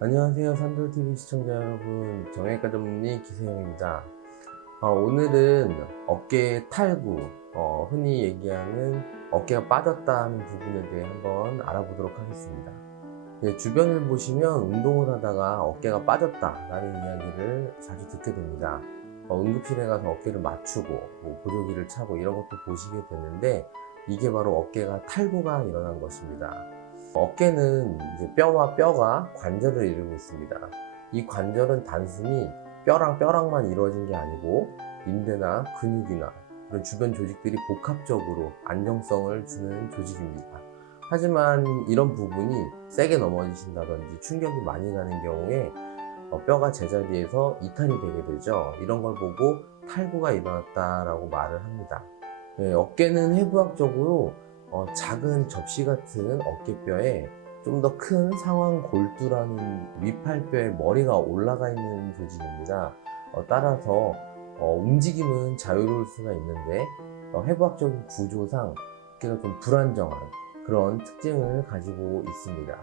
안녕하세요. 산돌TV 시청자 여러분. 정형외과 전문의 기세형입니다. 오늘은 어깨 탈구, 흔히 얘기하는 어깨가 빠졌다 하는 부분에 대해 한번 알아보도록 하겠습니다. 주변을 보시면 운동을 하다가 어깨가 빠졌다 라는 이야기를 자주 듣게 됩니다. 응급실에 가서 어깨를 맞추고 보조기를 차고 이런 것도 보시게 되는데, 이게 바로 어깨가 탈구가 일어난 것입니다. 어깨는 이제 뼈와 뼈가 관절을 이루고 있습니다. 이 관절은 단순히 뼈랑 뼈랑만 이루어진 게 아니고 인대나 근육이나 그런 주변 조직들이 복합적으로 안정성을 주는 조직입니다. 하지만 이런 부분이 세게 넘어지신다든지 충격이 많이 가는 경우에 뼈가 제자리에서 이탈이 되게 되죠. 이런 걸 보고 탈구가 일어났다라고 말을 합니다. 어깨는 해부학적으로 작은 접시 같은 어깨뼈에 좀 더 큰 상완 골두라는 위팔뼈에 머리가 올라가 있는 조직입니다. 따라서 움직임은 자유로울 수가 있는데 해부학적인 구조상 어깨가 좀 불안정한 그런 특징을 가지고 있습니다.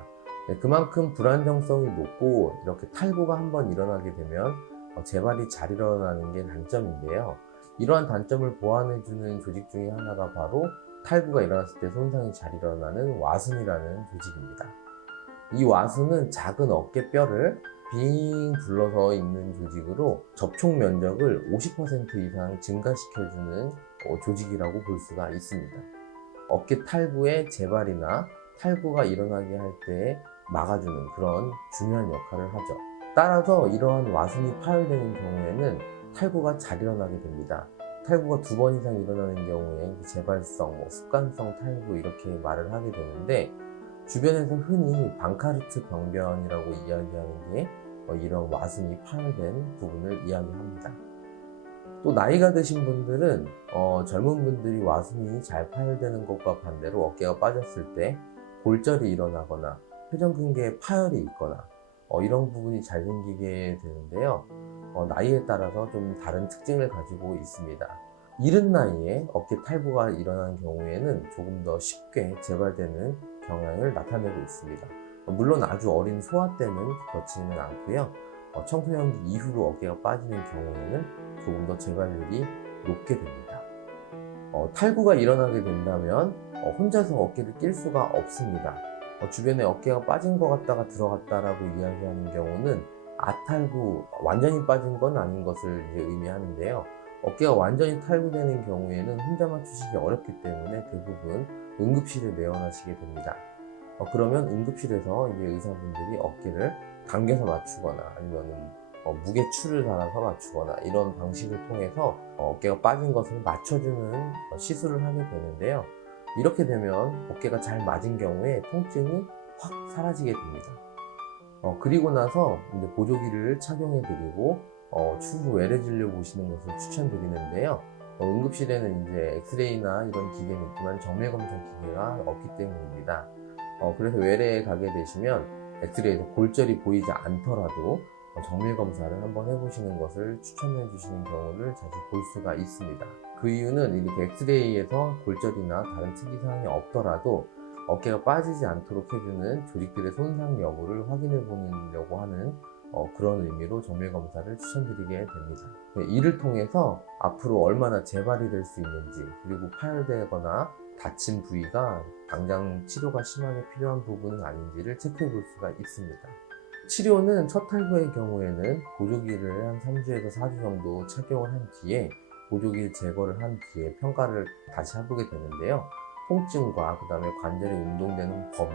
그만큼 불안정성이 높고 이렇게 탈구가 한번 일어나게 되면 재발이 잘 일어나는 게 단점인데요. 이러한 단점을 보완해주는 조직 중에 하나가 바로 탈구가 일어났을 때 손상이 잘 일어나는 와순이라는 조직입니다. 이 와순은 작은 어깨뼈를 빙 둘러서 있는 조직으로 접촉 면적을 50% 이상 증가시켜주는 조직이라고 볼 수가 있습니다. 어깨 탈구의 재발이나 탈구가 일어나게 할 때 막아주는 그런 중요한 역할을 하죠. 따라서 이러한 와순이 파열되는 경우에는 탈구가 잘 일어나게 됩니다. 탈구가 2번 이상 일어나는 경우에 재발성, 습관성 탈구 이렇게 말을 하게 되는데, 주변에서 흔히 방카르트 병변이라고 이야기하는 게 이런 와순이 파열된 부분을 이야기합니다. 또 나이가 드신 분들은 젊은 분들이 와순이 잘 파열되는 것과 반대로 어깨가 빠졌을 때 골절이 일어나거나 회전근개에 파열이 있거나 이런 부분이 잘 생기게 되는데요. 나이에 따라서 좀 다른 특징을 가지고 있습니다. 이른 나이에 어깨 탈구가 일어나는 경우에는 조금 더 쉽게 재발되는 경향을 나타내고 있습니다. 물론 아주 어린 소아 때는 그렇지는 않고요. 청소년기 이후로 어깨가 빠지는 경우에는 조금 더 재발률이 높게 됩니다. 탈구가 일어나게 된다면 혼자서 어깨를 낄 수가 없습니다. 주변에 어깨가 빠진 것 같다가 들어갔다라고 이야기하는 경우는 아탈구, 완전히 빠진 건 아닌 것을 이제 의미하는데요. 어깨가 완전히 탈구되는 경우에는 혼자 맞추시기 어렵기 때문에 대부분 응급실에 내원하시게 됩니다. 그러면 응급실에서 이제 의사분들이 어깨를 당겨서 맞추거나 아니면 무게추를 달아서 맞추거나 이런 방식을 통해서 어깨가 빠진 것을 맞춰주는 시술을 하게 되는데요. 이렇게 되면 어깨가 잘 맞은 경우에 통증이 확 사라지게 됩니다. 그리고 나서 이제 보조기를 착용해 드리고 추후 외래 진료 보시는 것을 추천드리는데요. 응급실에는 이제 엑스레이나 이런 기계는 있지만 정밀 검사 기계가 없기 때문입니다. 그래서 외래에 가게 되시면 엑스레이에서 골절이 보이지 않더라도 정밀 검사를 한번 해보시는 것을 추천해 주시는 경우를 자주 볼 수가 있습니다. 그 이유는 이렇게 엑스레이에서 골절이나 다른 특이사항이 없더라도 어깨가 빠지지 않도록 해주는 조직들의 손상 여부를 확인해 보려고 하는 그런 의미로 정밀 검사를 추천드리게 됩니다. 이를 통해서 앞으로 얼마나 재발이 될 수 있는지, 그리고 파열되거나 다친 부위가 당장 치료가 심하게 필요한 부분은 아닌지를 체크해 볼 수가 있습니다. 치료는 첫 탈구의 경우에는 보조기를 한 3주에서 4주 정도 착용을 한 뒤에 보조기 제거를 한 뒤에 평가를 다시 해보게 되는데요. 통증과 그 다음에 관절이 운동되는 범위,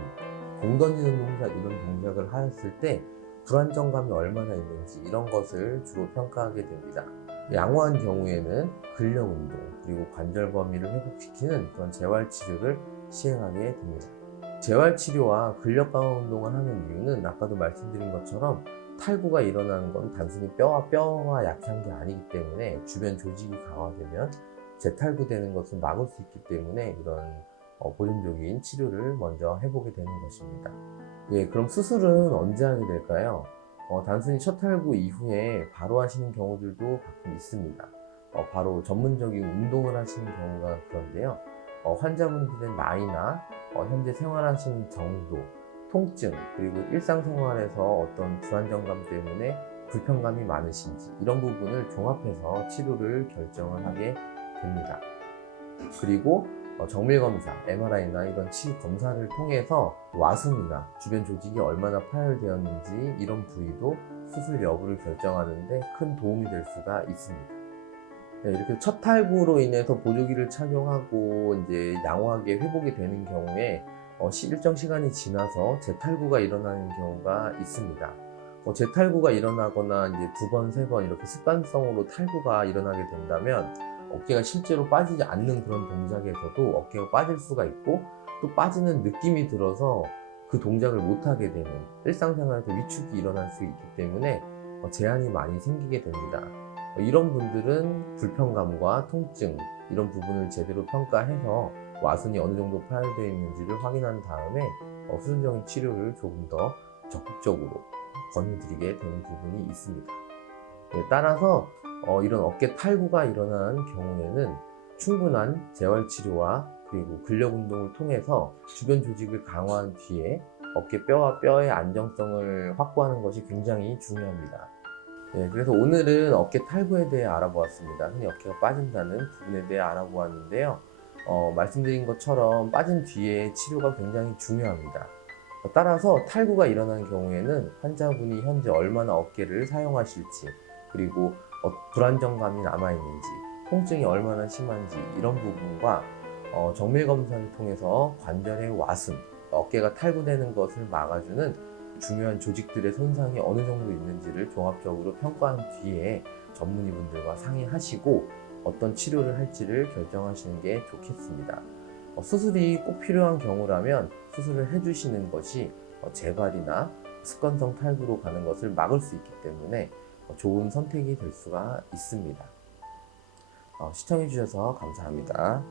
공 던지는 동작, 이런 동작을 하였을 때 불안정감이 얼마나 있는지 이런 것을 주로 평가하게 됩니다. 양호한 경우에는 근력 운동 그리고 관절 범위를 회복시키는 그런 재활치료를 시행하게 됩니다. 재활치료와 근력 강화 운동을 하는 이유는 아까도 말씀드린 것처럼 탈구가 일어나는 건 단순히 뼈가 약한 게 아니기 때문에 주변 조직이 강화되면 재탈구되는 것을 막을 수 있기 때문에 이런 보존적인 치료를 먼저 해보게 되는 것입니다. 그럼 수술은 언제 하게 될까요? 단순히 첫 탈구 이후에 바로 하시는 경우들도 가끔 있습니다. 바로 전문적인 운동을 하시는 경우가 그런데요. 환자분들의 나이나 현재 생활하시는 정도, 통증, 그리고 일상생활에서 어떤 불안정감 때문에 불편감이 많으신지 이런 부분을 종합해서 치료를 결정을 하게 됩니다. 그리고 정밀검사, MRI나 이런 치유 검사를 통해서 와순이나 주변 조직이 얼마나 파열되었는지 이런 부위도 수술 여부를 결정하는 데 큰 도움이 될 수가 있습니다. 네, 이렇게 첫 탈구로 인해서 보조기를 착용하고 이제 양호하게 회복이 되는 경우에 일정 시간이 지나서 재탈구가 일어나는 경우가 있습니다. 재탈구가 일어나거나 이제 두 번, 세 번 이렇게 습관성으로 탈구가 일어나게 된다면 어깨가 실제로 빠지지 않는 그런 동작에서도 어깨가 빠질 수가 있고 또 빠지는 느낌이 들어서 그 동작을 못하게 되는 일상생활에서 위축이 일어날 수 있기 때문에 제한이 많이 생기게 됩니다. 이런 분들은 불편감과 통증 이런 부분을 제대로 평가해서 와순이 어느 정도 파열되어 있는지를 확인한 다음에 수술적인 치료를 조금 더 적극적으로 권유드리게 되는 부분이 있습니다. 따라서 이런 어깨 탈구가 일어난 경우에는 충분한 재활치료와 그리고 근력 운동을 통해서 주변 조직을 강화한 뒤에 어깨뼈와 뼈의 안정성을 확보하는 것이 굉장히 중요합니다. 그래서 오늘은 어깨 탈구에 대해 알아보았습니다. 흔히 어깨가 빠진다는 부분에 대해 알아보았는데요. 말씀드린 것처럼 빠진 뒤에 치료가 굉장히 중요합니다. 따라서 탈구가 일어난 경우에는 환자분이 현재 얼마나 어깨를 사용하실지 그리고 불안정감이 남아있는지 통증이 얼마나 심한지 이런 부분과 정밀검사를 통해서 관절의 와순, 어깨가 탈구되는 것을 막아주는 중요한 조직들의 손상이 어느 정도 있는지를 종합적으로 평가한 뒤에 전문의분들과 상의하시고 어떤 치료를 할지를 결정하시는 게 좋겠습니다. 수술이 꼭 필요한 경우라면 수술을 해주시는 것이 재발이나 습관성 탈구로 가는 것을 막을 수 있기 때문에 좋은 선택이 될 수가 있습니다. 시청해주셔서 감사합니다.